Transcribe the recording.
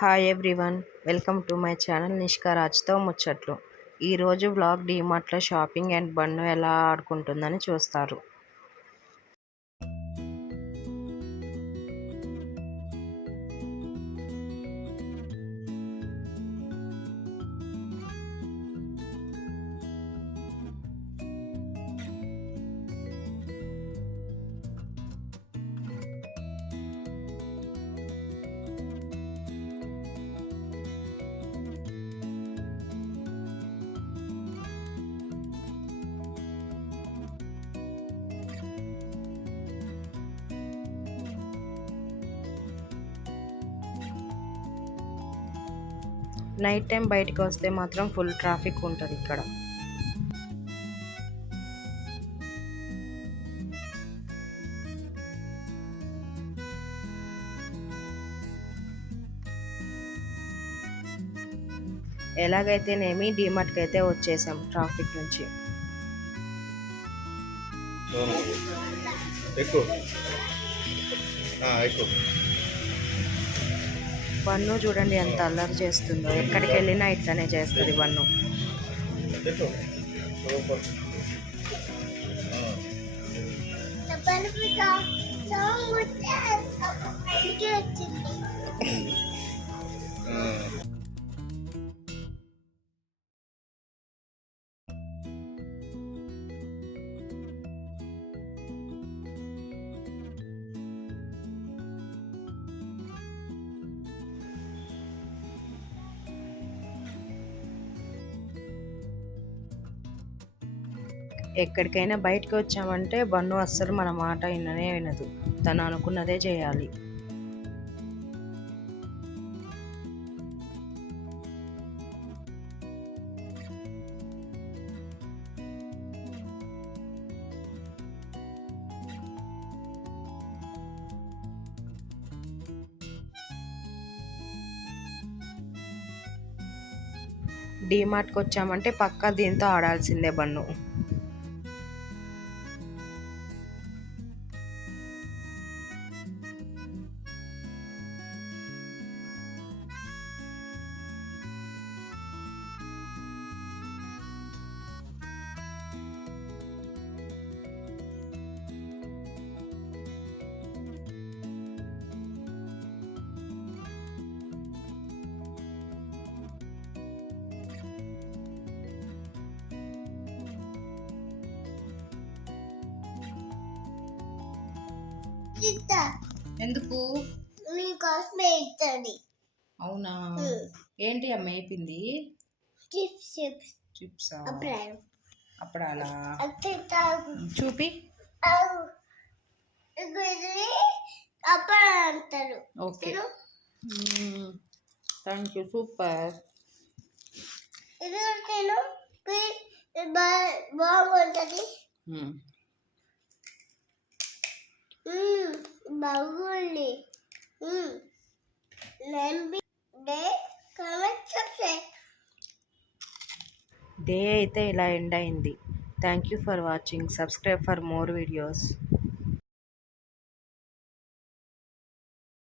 Hi everyone, welcome to my channel Nishka రాజ్తో ముచ్చట్లు. ఈరోజు వ్లాగ్ డీమార్ట్లో షాపింగ్ అండ్ బన్ను ఎలా ఆడుకుంటుందని చూస్తారు. నైట్ టైం బయటకు వస్తే మాత్రం ఫుల్ ట్రాఫిక్ ఉంటుంది ఇక్కడ. ఎలాగైతేనేమి డీమార్ట్కి అయితే వచ్చేసాం ట్రాఫిక్ నుంచి. బన్ను చూడండి ఎంత అల్లరి చేస్తుందో, ఎక్కడికి వెళ్ళినా ఇట్లనే చేస్తుంది బన్ను. ఎక్కడికైనా బయటకు వచ్చామంటే బన్ను అస్సలు మన మాట విననే వినదు, తను అనుకున్నదే చేయాలి. డీమార్ట్కి వచ్చామంటే పక్కా దీంతో ఆడాల్సిందే బన్ను. ఎందుకు? నీకోసమే ఇస్తుంది. అవునా? ఏంటి అమ్మ అయిపోయింది? చిప్స్ అప్పుడాలా చూపి అంటారు. Okay, thank you, super. ఇది నేను బాగుంటుంది. బాగుంది. డే అయితే ఇలా ఎండ్ అయింది. Thank you for watching. Subscribe for more videos.